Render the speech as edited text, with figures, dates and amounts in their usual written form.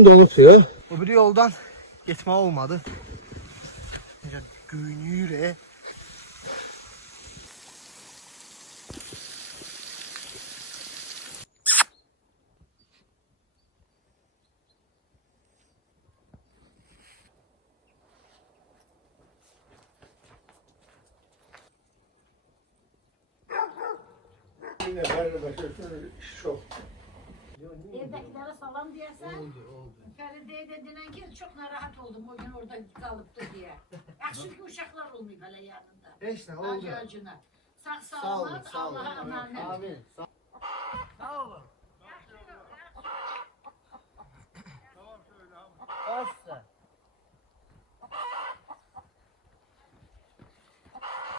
bütün dolu suyu. O biri yoldan geçme olmadı. Günüyle. Yine her başka çok. Evdekilere salam diyesen, Oldu. Feride'ye dediğine ki çok narahat oldum o gün orada kalıptı diye. Ya çünkü uşaklar olmuyor böyle yanında. İşte oldu. Acı acına. Sağ Sağ olun, sağlamat, sağ olun. Allah'a emanet. Amin.